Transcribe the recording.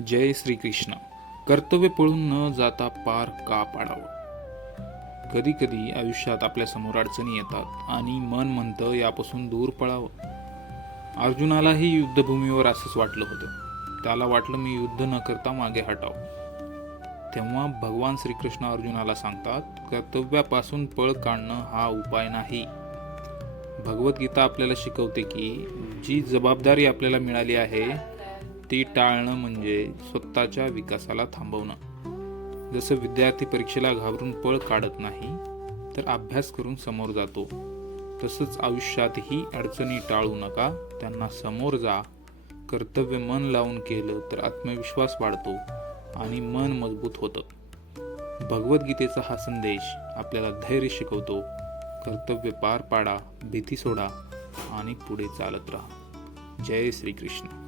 जय श्रीकृष्ण. कर्तव्य पळून न जाता पार का पाडावं? कधी कधी आयुष्यात आपल्या समोर अडचणी येतात आणि मन म्हणतं यापासून दूर पळावं. अर्जुनालाही युद्धभूमीवर असंच वाटलं होतं. त्याला वाटलं मी युद्ध न करता मागे हटावं. तेव्हा भगवान श्रीकृष्ण अर्जुनाला सांगतात, कर्तव्यापासून पळ काढणं हा उपाय नाही. भगवद्गीता आपल्याला शिकवते की जी जबाबदारी आपल्याला मिळाली आहे ती टाळणं म्हणजे स्वतःच्या विकासाला थांबवणं. जसं विद्यार्थी परीक्षेला घाबरून पळ काढत नाही तर अभ्यास करून समोर जातो, तसंच आयुष्यातही अडचणी टाळू नका, त्यांना समोर जा. कर्तव्य मन लावून केलं तर आत्मविश्वास वाढतो आणि मन मजबूत होतं. भगवद्गीतेचा हा संदेश आपल्याला धैर्य शिकवतो. कर्तव्य पार पाडा, भीती सोडा आणि पुढे चालत राहा. जय श्रीकृष्ण.